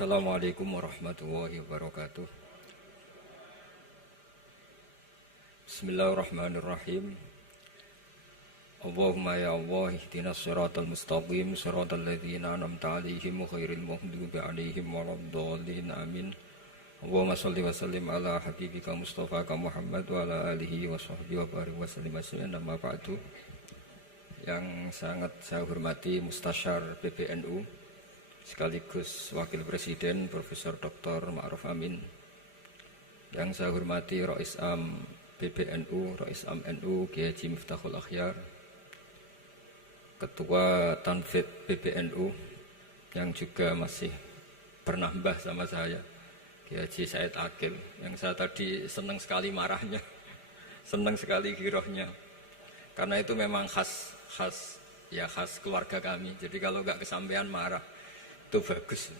Assalamualaikum warahmatullahi wabarakatuh. Bismillahirrahmanirrahim. Allahumma ya Allah ihdinas siratal mustaqim siratal ladzina an'amta 'alaihim ghairil maghdubi 'alaihim waladdallin amin. Allahumma shalli wa sallim ala habibika Mustafaka Muhammad wa ala alihi wa sahbihi wa barik wa sallim ajmain. Amma ba'du. Yang sangat saya hormati Mustasyar PBNU sekaligus Wakil Presiden Profesor Dr. Ma'ruf Amin, yang saya hormati Rais Am PBNU, Rais Am NU Kiai Haji Miftahul Akhyar, Ketua Tanfid PBNU yang juga masih pernah mbah sama saya, Kiai Haji Said Akil, yang saya tadi senang sekali marahnya, senang sekali girohnya, karena itu memang khas keluarga kami. Jadi kalau nggak kesampean marah itu bagus.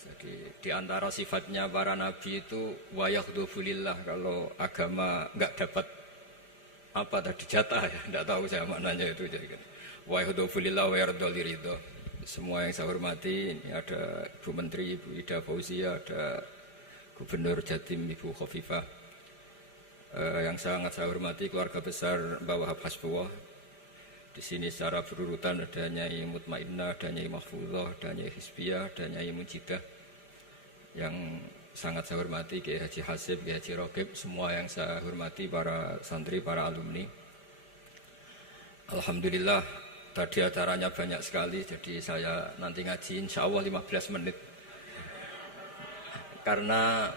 Jadi di antara sifatnya para nabi itu wayakhdufulillah, kalau agama nggak dapat apa tadi jatah ya, nggak tahu saya maknanya itu. Jadi wayakhdufulillah wayardoliridho. Semua yang saya hormati, ini ada Ibu Menteri Ibu Ida Fauzia, ada Gubernur Jatim Ibu Khofifah, yang sangat saya hormati keluarga besar Mbak Wahab Hasbullah. Di sini secara berurutan ada Nyai Mutmainnah, ada Nyai Mahfuzah, ada Nyai Hizbiyah, ada Nyai Mujidah. Yang sangat saya hormati Kiai Haji Hasib, Kiai Haji Rokib, semua yang saya hormati para santri, para alumni. Alhamdulillah tadi acaranya banyak sekali, jadi saya nanti ngaji insya Allah 15 menit. Karena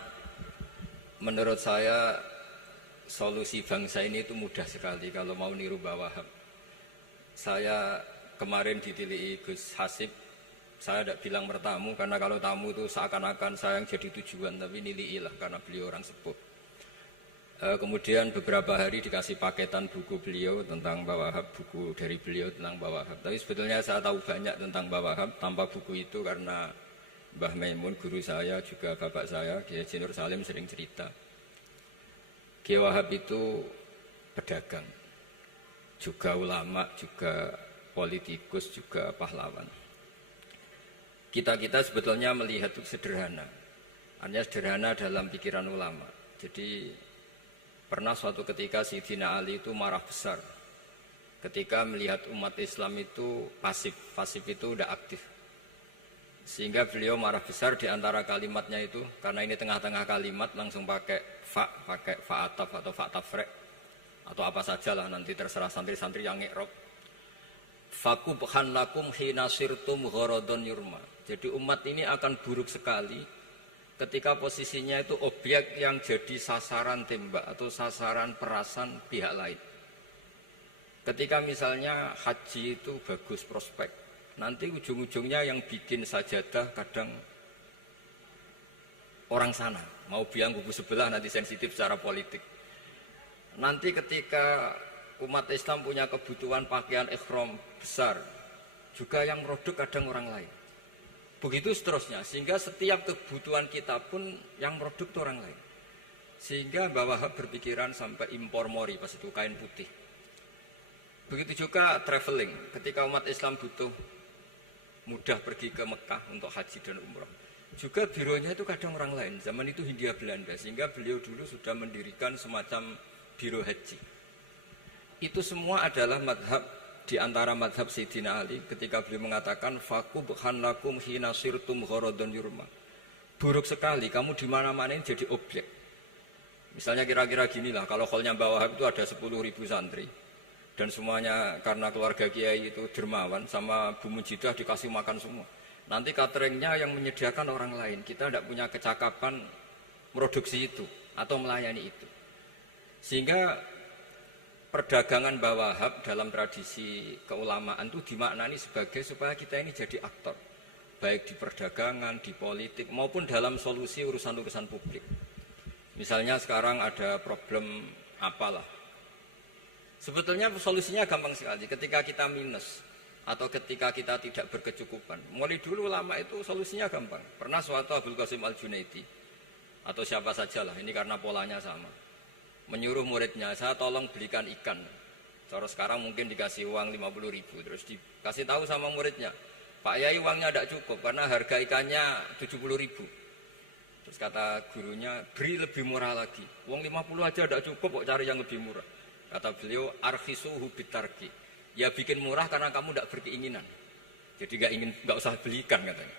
menurut saya solusi bangsa ini itu mudah sekali kalau mau niru Mbah Wahab. Saya kemarin ditilihi Gus Hasib, saya tidak bilang bertamu, karena kalau tamu itu seakan-akan saya yang jadi tujuan, tapi niliilah karena beliau orang sepuh. Kemudian beberapa hari dikasih paketan buku beliau tentang Mbah Wahab, buku dari beliau tentang Mbah Wahab. Tapi sebetulnya saya tahu banyak tentang Mbah Wahab tanpa buku itu, karena Mbah Maimun, guru saya, juga bapak saya, Kiai Haji Nur Salim sering cerita. Kiai Wahab itu pedagang, juga ulama, juga politikus, juga pahlawan. Kita sebetulnya melihat itu sederhana, hanya sederhana dalam pikiran ulama. Jadi pernah suatu ketika Sayyidina Ali itu marah besar ketika melihat umat Islam itu pasif itu udah aktif, sehingga beliau marah besar. Di antara kalimatnya itu, karena ini tengah-tengah kalimat langsung pakai fa'ataf atau fa'tafrek atau apa sajalah, nanti terserah santri-santri yang ngi'rab. Fakubhan lakum hina sirtum gharadun yurma. Jadi umat ini akan buruk sekali ketika posisinya itu objek yang jadi sasaran tembak atau sasaran perasan pihak lain. Ketika misalnya haji itu bagus prospek, nanti ujung-ujungnya yang bikin sajadah kadang orang sana, mau bilang kubu sebelah, nanti sensitif secara politik. Nanti ketika umat Islam punya kebutuhan pakaian ihram besar, juga yang produk kadang orang lain. Begitu seterusnya, sehingga setiap kebutuhan kita pun yang produk itu orang lain. Sehingga Mbah Wahab berpikiran sampai impor mori, pas itu kain putih. Begitu juga traveling, ketika umat Islam butuh mudah pergi ke Mekah untuk haji dan umrah, juga bironya itu kadang orang lain. Zaman itu Hindia Belanda, sehingga beliau dulu sudah mendirikan semacam biro haji. Itu semua adalah madhab, di antara madhab Sayyidina Ali ketika beliau mengatakan fakubhan lakum hina sirtum gharadun yurma. Buruk sekali kamu di mana-mana ini jadi objek. Misalnya kira-kira ginilah, kalau hallnya Mbah Wahab itu ada 10.000 santri, dan semuanya karena keluarga kiai itu dermawan, sama Bu Mujidah dikasih makan semua. Nanti cateringnya yang menyediakan orang lain, kita tidak punya kecakapan produksi itu atau melayani itu. Sehingga perdagangan Mbah Wahab dalam tradisi keulamaan itu dimaknani sebagai supaya kita ini jadi aktor, baik di perdagangan, di politik, maupun dalam solusi urusan-urusan publik. Misalnya sekarang ada problem apalah, sebetulnya solusinya gampang sekali. Ketika kita minus atau ketika kita tidak berkecukupan, mulai dulu ulama itu solusinya gampang. Pernah suatu Abdul Qasim Al-Junaidi atau siapa sajalah, ini karena polanya sama, menyuruh muridnya, saya tolong belikan ikan. Cara sekarang mungkin dikasih uang 50.000, terus dikasih tahu sama muridnya, Pak Yai uangnya tidak cukup karena harga ikannya 70.000. Terus kata gurunya, beri lebih murah lagi. Uang 50 aja tidak cukup, kok cari yang lebih murah. Kata beliau, arkhisuhu bitarki. Ya bikin murah karena kamu tidak berkeinginan. Jadi nggak usah belikan katanya.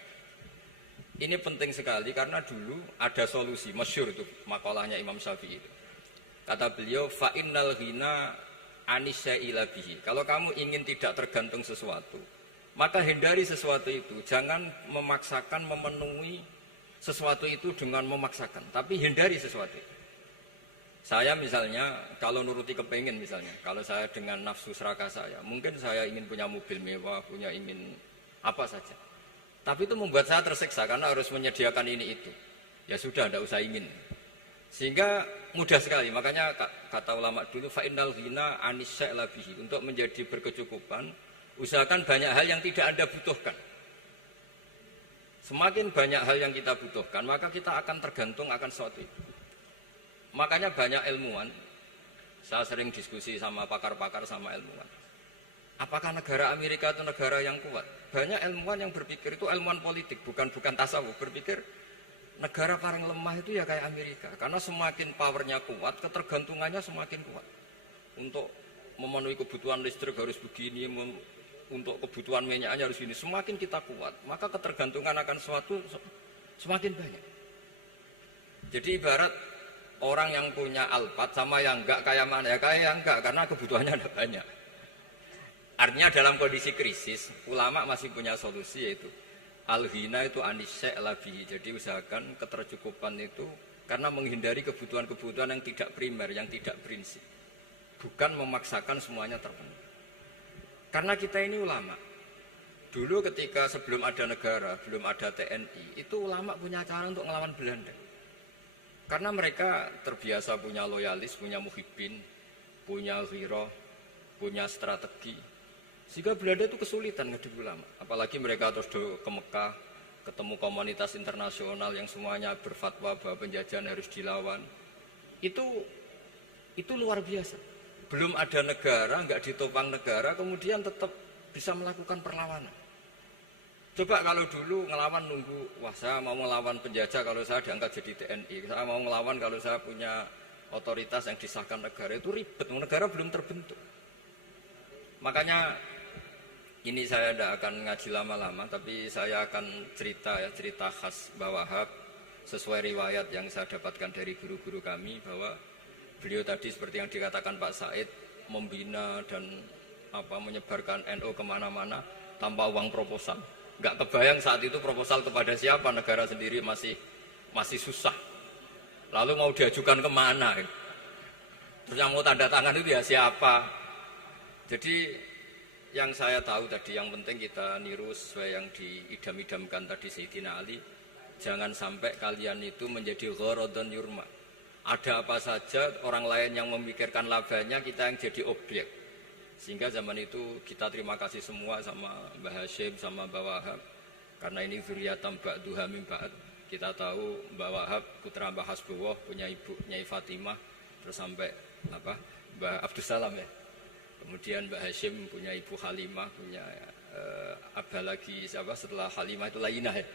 Ini penting sekali karena dulu ada solusi, masyhur itu makalahnya Imam Syafi'i itu. Kata beliau, fa innal ghina anisya'ila bihi. Kalau kamu ingin tidak tergantung sesuatu, maka hindari sesuatu itu. Jangan memaksakan memenuhi sesuatu itu dengan memaksakan, tapi hindari sesuatu itu. Saya misalnya, kalau nuruti kepengin misalnya, kalau saya dengan nafsu serakah saya, mungkin saya ingin punya mobil mewah, ingin apa saja. Tapi itu membuat saya tersiksa karena harus menyediakan ini itu. Ya sudah, tidak usah ingin. Sehingga mudah sekali. Makanya kata ulama dulu, fa'innal ghina anisya'la bihi. Untuk menjadi berkecukupan, usahakan banyak hal yang tidak Anda butuhkan. Semakin banyak hal yang kita butuhkan, maka kita akan tergantung akan sesuatu itu. Makanya banyak ilmuwan, saya sering diskusi sama pakar-pakar sama ilmuwan. Apakah negara Amerika itu negara yang kuat? Banyak ilmuwan yang berpikir itu ilmuwan politik, bukan tasawuf. Berpikir negara paling lemah itu ya kayak Amerika. Karena semakin powernya kuat, ketergantungannya semakin kuat. Untuk memenuhi kebutuhan listrik harus begini, untuk kebutuhan minyaknya harus ini. Semakin kita kuat, maka ketergantungan akan sesuatu semakin banyak. Jadi ibarat orang yang punya Alphard sama yang enggak kayak mana? Ya kayak yang enggak, karena kebutuhannya ada banyak. Artinya dalam kondisi krisis, ulama masih punya solusi, yaitu al-ghina itu anisya'la bihi. Jadi usahakan ketercukupan itu karena menghindari kebutuhan-kebutuhan yang tidak primer, yang tidak prinsip. Bukan memaksakan semuanya terpenuhi. Karena kita ini ulama. Dulu ketika sebelum ada negara, belum ada TNI, itu ulama punya cara untuk melawan Belanda. Karena mereka terbiasa punya loyalis, punya muhibbin, punya ghirah, punya strategi. Sehingga Belanda itu kesulitan ngadepi ulama. Apalagi mereka terus ke Mekah, ketemu komunitas internasional yang semuanya berfatwa bahwa penjajahan harus dilawan. Itu luar biasa. Belum ada negara, nggak ditopang negara, kemudian tetap bisa melakukan perlawanan. Coba kalau dulu ngelawan nunggu, wah saya mau ngelawan penjajah kalau saya diangkat jadi TNI, saya mau ngelawan kalau saya punya otoritas yang disahkan negara, itu ribet, negara belum terbentuk. Makanya ini saya tidak akan ngaji lama-lama, tapi saya akan cerita khas Mbah Wahab sesuai riwayat yang saya dapatkan dari guru-guru kami, bahwa beliau tadi seperti yang dikatakan Pak Said, membina dan menyebarkan NU kemana-mana tanpa uang proposal. Nggak kebayang saat itu proposal kepada siapa, negara sendiri masih susah. Lalu mau diajukan kemana? Terus yang mau tanda tangan itu ya siapa? Jadi yang saya tahu tadi, yang penting kita niru sesuai yang diidam-idamkan tadi Sayyidina Ali. Jangan sampai kalian itu menjadi gharadun yurma. Ada apa saja orang lain yang memikirkan labanya, kita yang jadi objek. Sehingga zaman itu kita terima kasih semua sama Mbah Hashim, sama Mbah Wahab. Karena ini zuriyatam ba'duha min ba'd. Kita tahu Mbah Wahab putra Mbah Hasbullah, punya ibu Nyai Fatimah, terus sampai Mbah Abdus Salam ya. Kemudian Mbak Hashim punya ibu Halimah, punya abah lagi siapa setelah Halimah itu Lainah ya.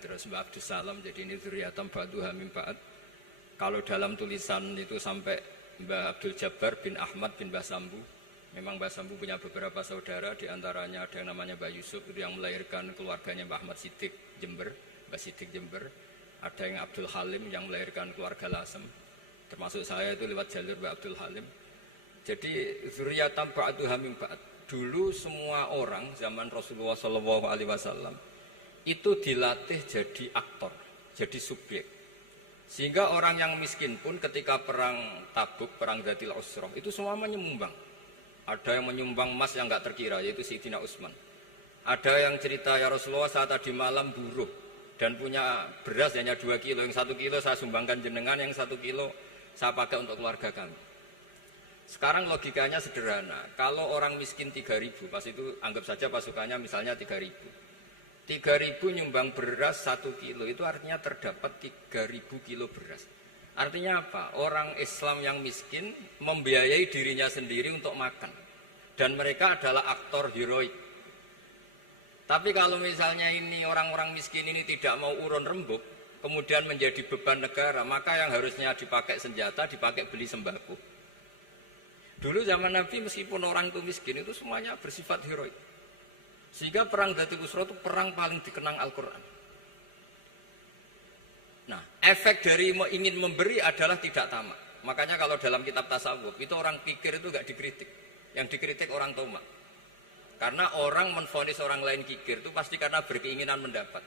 Terus Mbak Abdus Salam, jadi ini zuriyatam ba'duha min ba'd. Kalau dalam tulisan itu sampai Mbah Abdul Jabbar bin Ahmad bin Mbah Sambu. Memang Mbah Sambu punya beberapa saudara, diantaranya ada yang namanya Mbah Yusuf itu yang melahirkan keluarganya Mbah Ahmad Siddiq Jember, Mbah Siddiq Jember. Ada yang Abdul Halim yang melahirkan keluarga Lasem. Termasuk saya itu lewat jalur Mbah Abdul Halim. Jadi zuriyatam ba'duha min ba'd. Dulu semua orang zaman Rasulullah SAW itu dilatih jadi aktor, jadi subjek. Sehingga orang yang miskin pun ketika perang Tabuk, perang Dzatil Usrah, itu semua menyumbang. Ada yang menyumbang emas yang enggak terkira, yaitu Sayyidina Utsman. Ada yang cerita, ya Rasulullah saya tadi malam buruh dan punya beras hanya 2 kilo, yang 1 kilo saya sumbangkan jenengan, yang 1 kilo saya pakai untuk keluarga kami. Sekarang logikanya sederhana, kalau orang miskin 3.000, pas itu anggap saja pasukannya misalnya 3.000. 3.000 nyumbang beras 1 kilo, itu artinya terdapat 3.000 kilo beras. Artinya apa? Orang Islam yang miskin membiayai dirinya sendiri untuk makan. Dan mereka adalah aktor heroik. Tapi kalau misalnya ini orang-orang miskin ini tidak mau urun rembuk, kemudian menjadi beban negara, maka yang harusnya dipakai senjata, dipakai beli sembako. Dulu zaman Nabi meskipun orang itu miskin, itu semuanya bersifat heroik. Sehingga perang Dzatul Usra itu perang paling dikenang Al-Quran. Nah, efek dari ingin memberi adalah tidak tamak. Makanya kalau dalam kitab tasawuf, itu orang pikir itu gak dikritik. Yang dikritik orang tamak. Karena orang menvonis orang lain kikir itu pasti karena berkeinginan mendapat.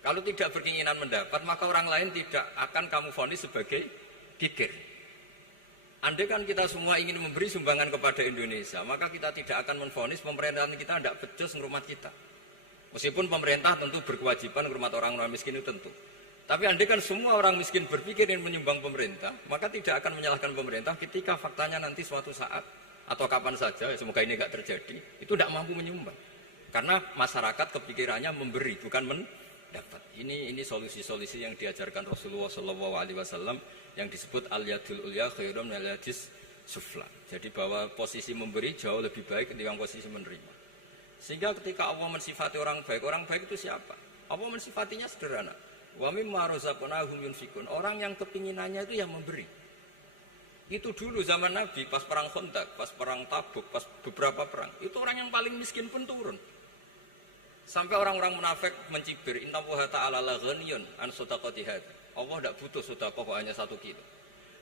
Kalau tidak berkeinginan mendapat, maka orang lain tidak akan kamu vonis sebagai kikir. Andai kan kita semua ingin memberi sumbangan kepada Indonesia, maka kita tidak akan menvonis pemerintahan kita tidak becus ngurmat kita. Meskipun pemerintah tentu berkewajiban ngurmat orang-orang miskin itu tentu. Tapi andai kan semua orang miskin berpikir ingin menyumbang pemerintah, maka tidak akan menyalahkan pemerintah ketika faktanya nanti suatu saat atau kapan saja, semoga ini tidak terjadi, itu tidak mampu menyumbang. Karena masyarakat kepikirannya memberi, bukan mendapat. Ini solusi-solusi yang diajarkan Rasulullah SAW yang disebut al-yadul ulya khairum minal yadis sufla. Jadi bahwa posisi memberi jauh lebih baik ketimbang posisi menerima. Sehingga ketika Allah mensifati orang baik itu siapa? Allah mensifatinya sederhana. Wa mimma razaqnahum yunfikun. Orang yang kepinginannya itu yang memberi. Itu dulu zaman Nabi, pas perang Khandaq, pas perang Tabuk, pas beberapa perang, itu orang yang paling miskin pun turun. Sampai orang-orang munafik mencibir, inna Allaha ta'ala la ghaniyun an shadaqati hadza. Allah tidak butuh sedekah hanya 1 kilo.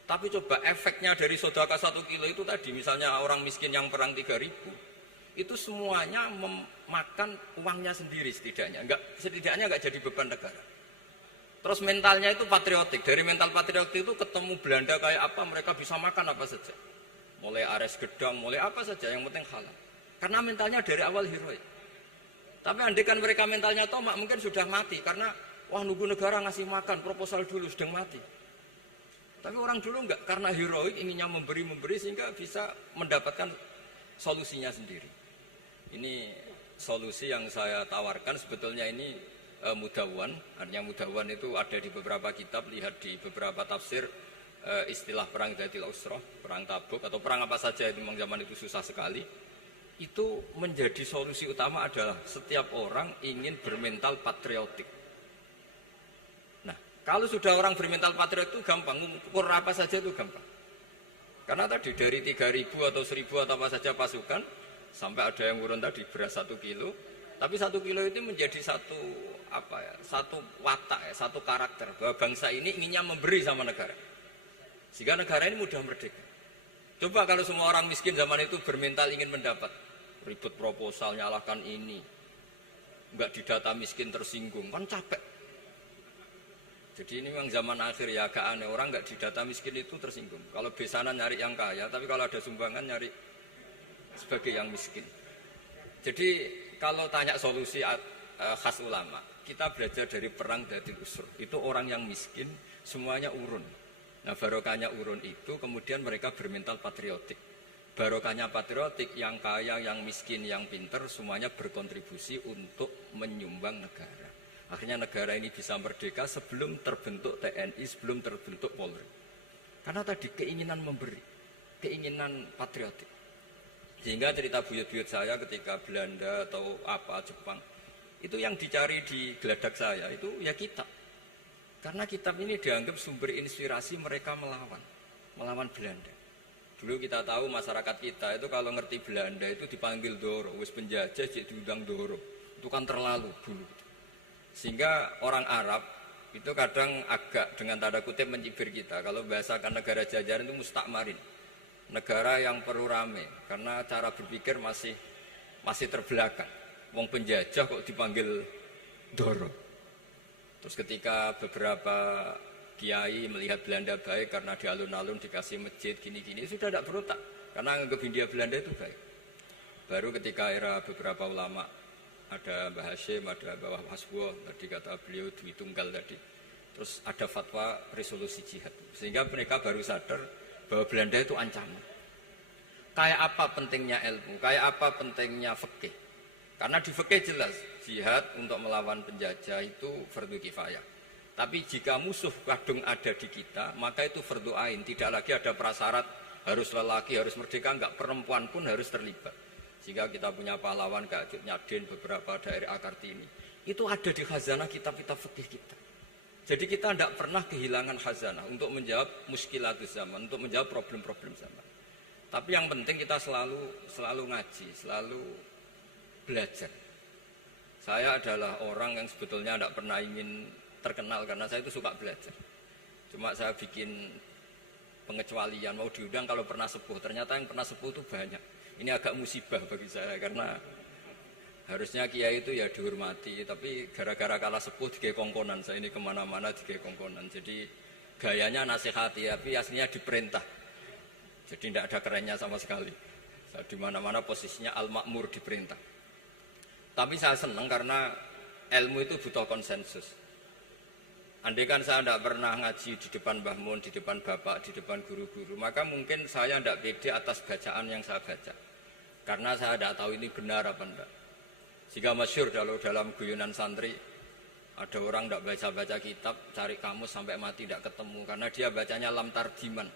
Tapi coba efeknya dari sedekah 1 kilo itu tadi, misalnya orang miskin yang perang 3.000, itu semuanya memakan uangnya sendiri setidaknya enggak jadi beban negara. Terus mentalnya itu patriotik. Dari mental patriotik itu ketemu Belanda kayak apa, mereka bisa makan apa saja. Mulai ares gedang, mulai apa saja, yang penting halal. Karena mentalnya dari awal heroik. Tapi andai kan mereka mentalnya tomak, mungkin sudah mati. Karena, wah nunggu negara ngasih makan, proposal dulu, sedang mati. Tapi orang dulu enggak, karena heroik, inginnya memberi sehingga bisa mendapatkan solusinya sendiri. Ini solusi yang saya tawarkan sebetulnya ini Mudawwan, artinya Mudawwan itu ada di beberapa kitab, lihat di beberapa tafsir istilah perang Dzatul Usra, perang Tabuk atau perang apa saja itu memang zaman itu susah sekali. Itu menjadi solusi utama adalah setiap orang ingin bermental patriotik. Nah, kalau sudah orang bermental patriotik itu gampang, ukur apa saja itu gampang. Karena tadi dari 3.000 atau 1.000 atau apa saja pasukan, sampai ada yang urun tadi beras 1 kilo, tapi 1 kilo itu menjadi satu watak, satu karakter bahwa bangsa ini inginnya memberi sama negara, sehingga negara ini mudah merdeka. Coba kalau semua orang miskin zaman itu bermental ingin mendapat, ribut proposal, nyalahkan ini, enggak didata miskin tersinggung, kan capek. Jadi ini memang zaman akhir ya, agak aneh, orang enggak didata miskin itu tersinggung. Kalau besanan nyari yang kaya, tapi kalau ada sumbangan nyari sebagai yang miskin. Jadi kalau tanya solusi khas ulama, kita belajar dari perang Dzatul Usra. Itu orang yang miskin semuanya urun. Nah, barokahnya urun itu kemudian mereka bermental patriotik. Barokahnya patriotik, yang kaya, yang miskin, yang pinter semuanya berkontribusi untuk menyumbang negara. Akhirnya negara ini bisa merdeka sebelum terbentuk TNI, sebelum terbentuk Polri. Karena tadi keinginan memberi, keinginan patriotik. Sehingga cerita buyut-buyut saya ketika Belanda atau apa Jepang, itu yang dicari di geladak saya itu ya kitab. Karena kitab ini dianggap sumber inspirasi mereka melawan Belanda. Dulu kita tahu masyarakat kita itu kalau ngerti Belanda itu dipanggil Doro, wis penjajah jadi diundang Doro. Itu kan terlalu dulu. Sehingga orang Arab itu kadang agak dengan tanda kutip mencibir kita. Kalau bahasakan negara jajahan itu mustakmarin. Negara yang perlu rame karena cara berpikir masih terbelakang. Wong penjajah kok dipanggil Doro. Terus ketika beberapa kiai melihat Belanda baik karena di alun-alun dikasih masjid gini-gini, sudah tidak berotak karena anggap Hindia Belanda itu baik. Baru ketika era beberapa ulama, ada Mbah Hashim, ada Mbah Hasbuh, tadi kata beliau Dwi Tunggal tadi. Terus ada fatwa resolusi jihad. Sehingga mereka baru sadar bahwa Belanda itu ancaman. Kayak apa pentingnya ilmu, kayak apa pentingnya fikih. Karena di fikih jelas, jihad untuk melawan penjajah itu fardu kifayah. Tapi jika musuh kadung ada di kita, maka itu fardu ain. Tidak lagi ada prasyarat harus lelaki, harus merdeka, enggak, perempuan pun harus terlibat. Sehingga kita punya pahlawan kayak Cut Nyadin, beberapa daerah Kartini. Itu ada di khazanah kitab-kitab fikih kita. Jadi kita tidak pernah kehilangan khazanah untuk menjawab muskilatus zaman, untuk menjawab problem-problem zaman. Tapi yang penting kita selalu ngaji, selalu belajar. Saya adalah orang yang sebetulnya tidak pernah ingin terkenal karena saya itu suka belajar. Cuma saya bikin pengecualian, mau diundang kalau pernah sepuh. Ternyata yang pernah sepuh itu banyak. Ini agak musibah bagi saya karena harusnya kiai itu ya dihormati, tapi gara-gara kalah sepuh digawe kongkonan. Saya ini kemana-mana digawe kongkonan. Jadi gayanya nasihati, tapi aslinya diperintah. Jadi tidak ada kerennya sama sekali. Saya di mana-mana posisinya al-ma'mur, diperintah. Tapi saya senang karena ilmu itu butuh konsensus. Andai kan saya tidak pernah ngaji di depan Mbah Mun, di depan bapak, di depan guru-guru, maka mungkin saya tidak pede atas bacaan yang saya baca. Karena saya tidak tahu ini benar apa enggak. Jika masyhur dalam guyonan santri, ada orang tidak baca-baca kitab, cari kamus sampai mati tidak ketemu. Karena dia bacanya lam tardiman.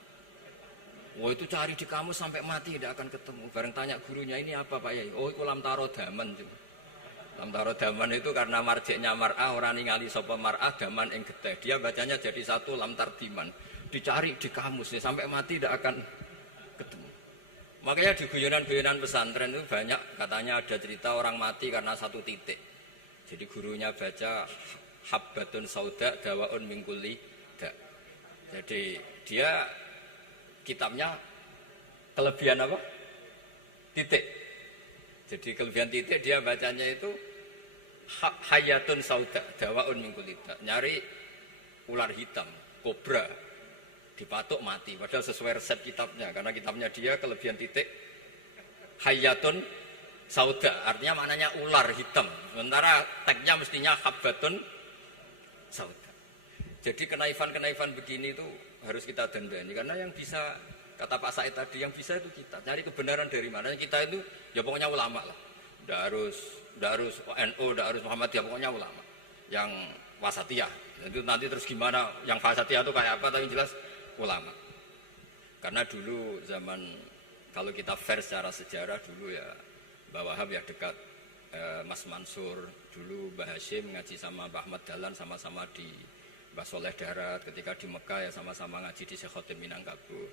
Wah itu cari di kamus sampai mati tidak akan ketemu. Bareng tanya gurunya, ini apa Pak Yai? Oh itu lam tarodaman. Lam tarodaman itu karena marjiknya mar'ah, orang ningali sapa mar'ah, daman ing getih. Dia bacanya jadi satu lam tardiman. Dicari di kamus ya, sampai mati tidak akan ketemu. Makanya di guyonan-guyonan pesantren itu banyak katanya ada cerita orang mati karena satu titik. Jadi gurunya baca habbatun sauda dawaun min kulli da. Jadi dia kitabnya kelebihan apa? Titik. Jadi kelebihan titik dia bacanya itu hayatun sauda dawaun min kulli da. Nyari ular hitam, kobra dipatuk mati, padahal sesuai resep kitabnya, karena kitabnya dia kelebihan titik hayatun sauda, artinya maknanya ular hitam, sementara tagnya mestinya habbatun sauda. Jadi kenaifan-kenaifan begini itu harus kita dandani, karena yang bisa, kata Pak Said tadi, yang bisa itu kita cari kebenaran dari mana. Kita itu ya pokoknya ulama lah, tidak harus NU, tidak harus Muhammadiyah, pokoknya ulama yang wasatiyah. Itu nanti terus gimana yang wasatiyah itu kayak apa, tapi jelas ulama. Karena dulu zaman, kalau kita fair secara sejarah, dulu ya Mbah Wahab ya dekat Mas Mansur, dulu Mbah Hashim ngaji sama Mbah Ahmad Dahlan, sama-sama di Mbah Soleh Darat, ketika di Mekah ya sama-sama ngaji di Syekh Khotim Minangkabau.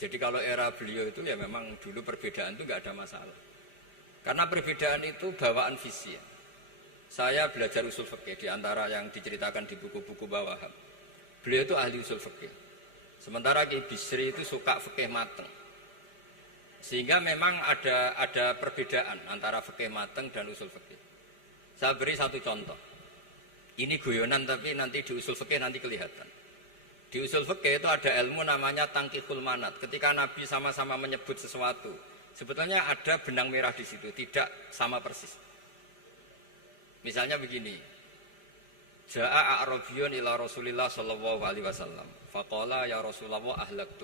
Jadi kalau era beliau itu ya memang dulu perbedaan itu nggak ada masalah, karena perbedaan itu bawaan visi ya. Saya belajar usul fikih di antara yang diceritakan di buku-buku Mbah Wahab, beliau itu ahli usul fikih. Sementara Ki Bisri itu suka fikih mateng. Sehingga memang ada perbedaan antara fikih mateng dan usul fikih. Saya beri satu contoh. Ini guyonan tapi nanti di usul fikih nanti kelihatan. Di usul fikih itu ada ilmu namanya tangkihul manat. Ketika Nabi sama-sama menyebut sesuatu, sebetulnya ada benang merah di situ, tidak sama persis. Misalnya begini. Ja'a a'rabiyun ila Rasulillah sallallahu alaihi wasallam. Faqala ya Rasulullah ahlaktu.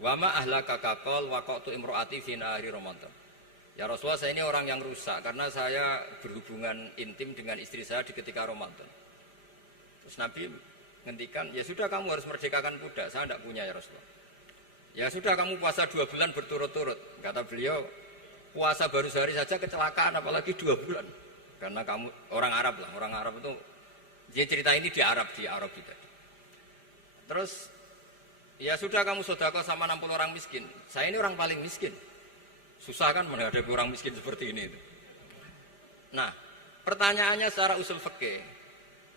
Wa ma ahlaka qal waqatu imraati fi nahari Ramadan. Ya Rasulullah, saya ini orang yang rusak karena saya berhubungan intim dengan istri saya di ketika Ramadan. Terus Nabi ngendikan, ya sudah kamu harus merdekakan budak, saya tidak punya ya Rasulullah. Ya sudah kamu puasa 2 bulan berturut-turut. Kata beliau, puasa baru sehari saja kecelakaan apalagi 2 bulan. Karena kamu orang Arab lah, orang Arab itu dia cerita ini di Arab itu. Terus ya sudah kamu sedekah sama 60 orang miskin. Saya ini orang paling miskin. Susah kan menghadapi orang miskin seperti ini. Nah, pertanyaannya secara usul fikih.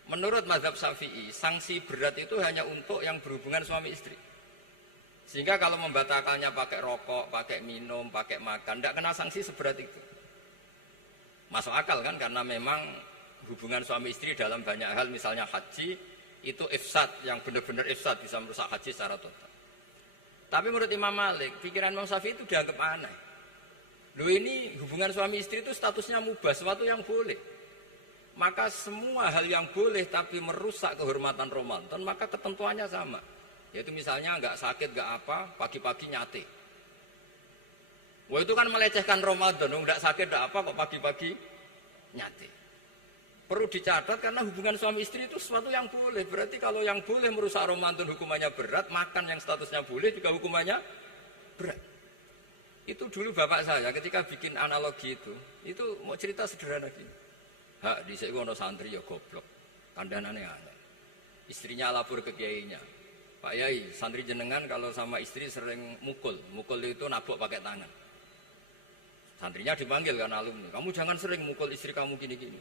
Menurut mazhab Syafi'i, sanksi berat itu hanya untuk yang berhubungan suami istri. Sehingga kalau membatalkannya pakai rokok, pakai minum, pakai makan, tidak kena sanksi seberat itu. Masuk akal kan, karena memang hubungan suami istri dalam banyak hal, misalnya haji, itu ifsad, yang benar-benar ifsad, bisa merusak haji secara total. Tapi menurut Imam Malik, pikiran Imam Syafi'i itu dianggap aneh. Loh ini hubungan suami istri itu statusnya mubah, sesuatu yang boleh. Maka semua hal yang boleh tapi merusak kehormatan Ramadan, maka ketentuannya sama. Yaitu misalnya nggak sakit, nggak apa, pagi-pagi nyate. Wah itu kan melecehkan Ramadan, nggak sakit, nggak apa, kok pagi-pagi nyate. Perlu dicatat karena hubungan suami istri itu sesuatu yang boleh. Berarti kalau yang boleh merusak Ramadan hukumannya berat, makan yang statusnya boleh juga hukumannya berat. Itu dulu bapak saya ketika bikin analogi itu mau cerita sederhana gini. Hak di sini ono santri ya goblok, kandanane aneh. Istrinya lapor ke kiainya, Pak Yai, santri jenengan kalau sama istri sering mukul itu nabok pakai tangan. Santrinya dipanggil kan alumni, kamu jangan sering mukul istri kamu gini-gini.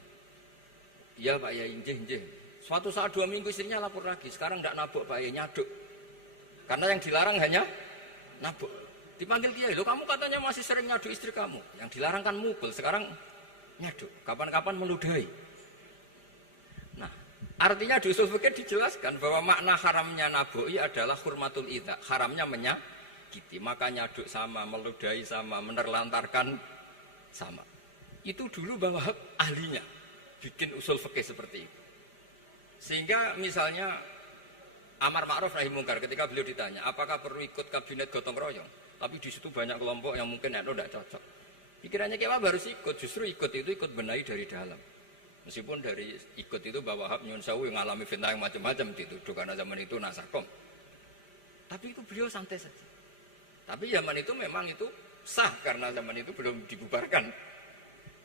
Iya Pak Yai, njeh. Suatu saat 2 minggu istrinya lapor lagi, sekarang tidak nabok Pak Yai, nyaduk. Karena yang dilarang hanya nabok. Dipanggil kiai, lo kamu katanya masih sering nyaduk istri kamu. Yang dilarang kan mukul, sekarang nyaduk. Kapan-kapan meludahi. Nah, artinya di usul fikih dijelaskan bahwa makna haramnya naboi adalah hurmatul idza, haramnya menyakiti. Maka nyaduk sama, meludahi sama, menerlantarkan sama. Itu dulu bahwa ahlinya bikin usul fikih seperti itu. Sehingga misalnya amar ma'ruf nahi mungkar ketika beliau ditanya, apakah perlu ikut kabinet gotong royong? Tapi di situ banyak kelompok yang mungkin itu tidak cocok. Pikirannya kayak apa harus ikut, justru ikut benahi dari dalam. Meskipun dari ikut itu bahwa Wahab nyun sewu yang ngalami fitnah yang macam-macam dituduh karena zaman itu nasakom. Tapi itu beliau santai saja. Tapi zaman itu memang itu sah karena zaman itu belum dibubarkan.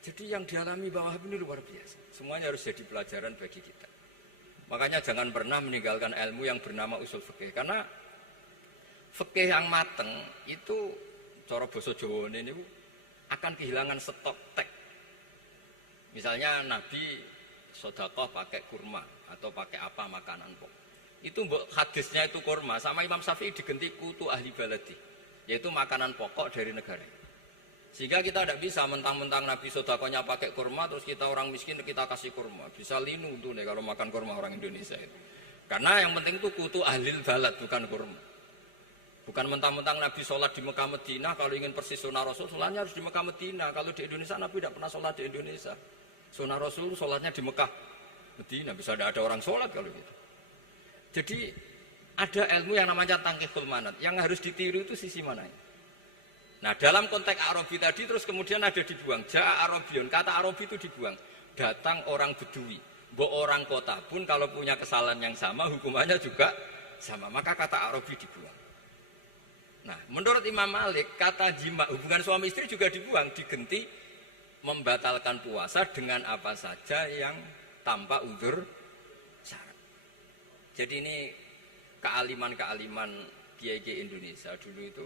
Jadi yang dialami Wahab ini luar biasa. Semuanya harus jadi pelajaran bagi kita. Makanya jangan pernah meninggalkan ilmu yang bernama usul fikih. Karena fikih yang mateng itu cara basa Jawa ini akan kehilangan stok teks. Misalnya Nabi sedekah pakai kurma atau pakai apa makanan pokok. Itu hadisnya itu kurma, sama Imam Syafi'i digenti kutu ahli baladi, yaitu makanan pokok dari negara. Sehingga kita tidak bisa mentang-mentang Nabi sedekahnya pakai kurma terus kita orang miskin kita kasih kurma. Bisa linu tuh nih kalau makan kurma orang Indonesia itu. Karena yang penting itu kutu ahli balad bukan kurma. Bukan mentang-mentang Nabi sholat di Mekah Medina, kalau ingin persis sunnah Rasul, sholatnya harus di Mekah Medina. Kalau di Indonesia, Nabi tidak pernah sholat di Indonesia. Sunnah Rasul sholatnya di Mekah Medina, bisa ada orang sholat kalau gitu. Jadi ada ilmu yang namanya tangkihul manat, yang harus ditiru itu sisi mananya. Nah dalam konteks Arabi tadi terus kemudian ada dibuang, Ja'a Arabion, kata Arabi itu dibuang. Datang orang Bedui, orang kota pun kalau punya kesalahan yang sama, hukumannya juga sama, maka kata Arabi dibuang. Nah, menurut Imam Malik, kata jima, hubungan suami istri juga dibuang, digenti membatalkan puasa dengan apa saja yang tanpa uzur syarat. Jadi ini kealiman-kealiman kiai-kiai Indonesia dulu itu.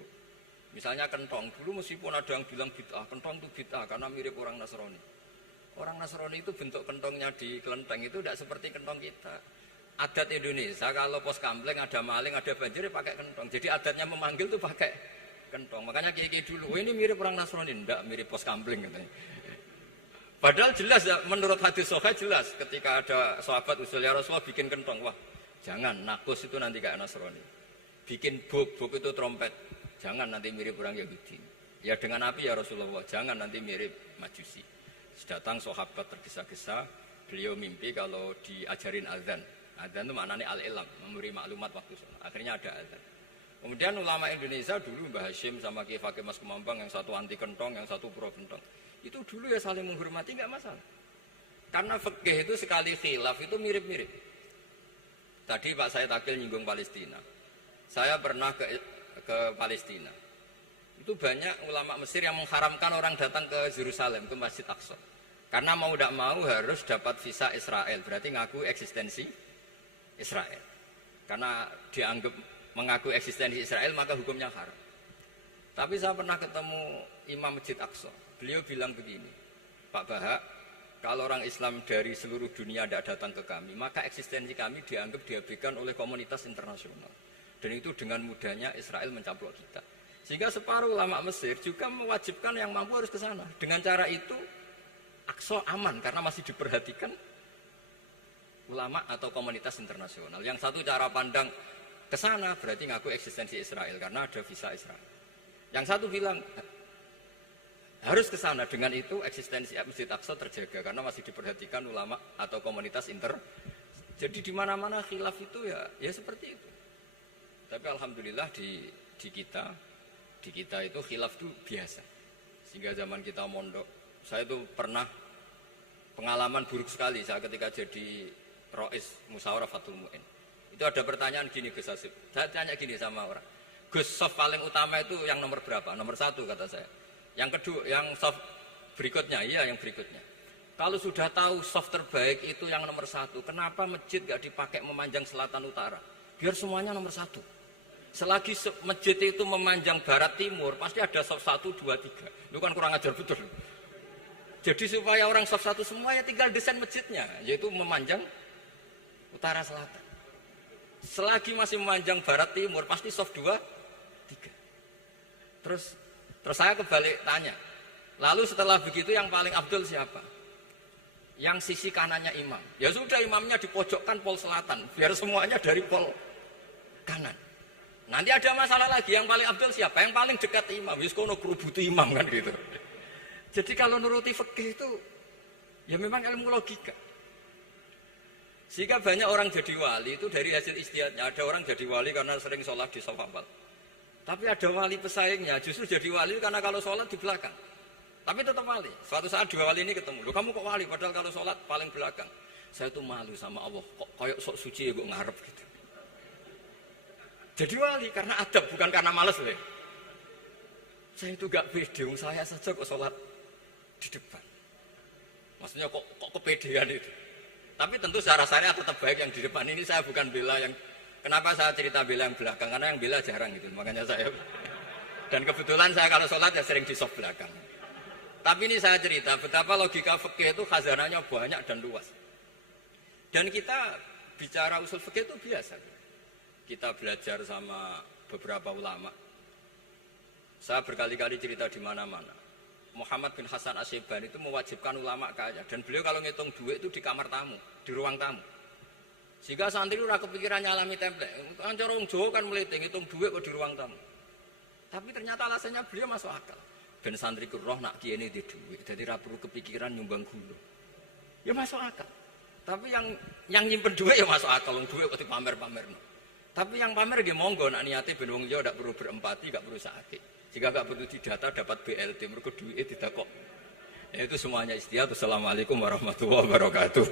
Misalnya kentong, dulu meskipun ada yang bilang bid'ah, kentong itu bid'ah karena mirip orang Nasrani. Orang Nasrani itu bentuk kentongnya di kelenteng itu tidak seperti kentong kita. Adat Indonesia kalau pos kampleng ada maling, ada banjir pakai kentong. Jadi adatnya memanggil tuh pakai kentong. Makanya kiai-kiai dulu, ini mirip orang Nasrani, enggak mirip pos kampleng katanya. Padahal jelas ya, menurut hadis sahih jelas ketika ada sahabat usul ya Rasulullah bikin kentong, wah jangan nakus itu nanti kayak Nasrani. Bikin bok itu trompet, jangan nanti mirip orang Yahudi. Ya dengan api ya Rasulullah, jangan nanti mirip Majusi. Datang sahabat tergesa-gesa, beliau mimpi kalau diajarin azan. Azan itu maknanya al-ilam, memberi maklumat waktu sholat. Akhirnya ada azan. Kemudian ulama Indonesia dulu Mbah Hashim sama Kiai Fakih Mas Kemambang, yang satu anti kentong, yang satu pro kentong. Itu dulu ya saling menghormati, nggak masalah. Karena fikih itu sekali khilaf itu mirip-mirip. Tadi Pak saya Takil nyinggung Palestina. Saya pernah ke Palestina. Itu banyak ulama Mesir yang mengharamkan orang datang ke Yerusalem, ke Masjid Aqsa. Karena mau tidak mau harus dapat visa Israel, berarti ngaku eksistensi Israel. Karena dianggap mengaku eksistensi Israel maka hukumnya haram. Tapi saya pernah ketemu Imam Masjid Aqsa. Beliau bilang begini, Pak Bahak, kalau orang Islam dari seluruh dunia tidak datang ke kami, maka eksistensi kami dianggap diabaikan oleh komunitas internasional. Dan itu dengan mudahnya Israel mencaplok kita. Sehingga separuh ulama Mesir juga mewajibkan yang mampu harus ke sana. Dengan cara itu Aqsa aman karena masih diperhatikan ulama atau komunitas internasional. Yang satu cara pandang ke sana berarti ngaku eksistensi Israel karena ada visa Israel. Yang satu bilang harus ke sana, dengan itu eksistensi Masjid Aqsa terjaga karena masih diperhatikan ulama atau komunitas Jadi di mana-mana khilaf itu ya seperti itu. Tapi alhamdulillah di kita itu khilaf itu biasa. Sehingga zaman kita mondok, saya itu pernah pengalaman buruk sekali saya ketika jadi Rois Musyawarah Fatul Mu'in. Itu ada pertanyaan gini Gus Hasib. Saya tanya gini sama orang. Gus, soft paling utama itu yang nomor berapa? Nomor 1 kata saya. Yang kedua, yang soft berikutnya, iya yang berikutnya. Kalau sudah tahu soft terbaik itu yang nomor 1, kenapa masjid gak dipakai memanjang selatan utara? Biar semuanya nomor 1. Selagi masjid itu memanjang barat timur, pasti ada soft 1, 2, 3. Itu kan kurang ajar betul. Jadi supaya orang soft 1 semua ya tinggal desain masjidnya, yaitu memanjang utara selatan. Selagi masih memanjang barat timur, pasti soft 2, 3. Terus saya kebalik tanya. Lalu setelah begitu yang paling afdol siapa? Yang sisi kanannya imam. Ya sudah, imamnya dipojokkan pol selatan, biar semuanya dari pol kanan. Nanti ada masalah lagi, yang paling afdol siapa? Yang paling dekat imam. Wis kono kerubuti imam kan gitu. Jadi kalau nuruti fikih itu ya memang ilmu logika. Sehingga banyak orang jadi wali itu dari hasil ijtihadnya. Ada orang jadi wali karena sering sholat di shaf awal. Tapi ada wali pesaingnya justru jadi wali karena kalau sholat di belakang. Tapi tetap wali. Suatu saat 2 wali ini ketemu. Loh, kamu kok wali padahal kalau sholat paling belakang. Saya tuh malu sama Allah. Kok kayak sok suci ya kok ngarep gitu. Jadi wali karena adab bukan karena malas loh. Saya itu gak pede. Saya saja kok sholat di depan. Maksudnya kok kepedean itu. Tapi tentu secara syariat tetap baik yang di depan. Ini saya bukan bela yang, kenapa saya cerita bela yang belakang, karena yang bela jarang gitu, makanya saya. Dan kebetulan saya kalau sholat ya sering di soft belakang. Tapi ini saya cerita betapa logika fikih itu khazanahnya banyak dan luas. Dan kita bicara usul fikih itu biasa. Kita belajar sama beberapa ulama. Saya berkali-kali cerita di mana-mana. Muhammad bin Hasan Asyibani itu mewajibkan ulama kaya, dan beliau kalau ngitung duit itu di kamar tamu, di ruang tamu. Sehingga santri ora kepikiran nyalami template. Kan cara wong Jawa kan mlete ngitung duit kok di ruang tamu. Tapi ternyata alasannya beliau masuk akal. Ben santri ku roh nak kiye di duit, dadi ra perlu kepikiran nyumbang gula. Ya masuk akal. Tapi yang nyimpen duit ya masuk akal, wong duit kok dipamer-pamerno. Tapi yang pamer nggih monggo nak niate ben wong Jawa ndak perlu berempati, ndak perlu sakit. Jika nggak butuh didata dapat BLT, mereka duit tidak kok. Ya, itu semuanya istihad. Assalamualaikum warahmatullahi wabarakatuh.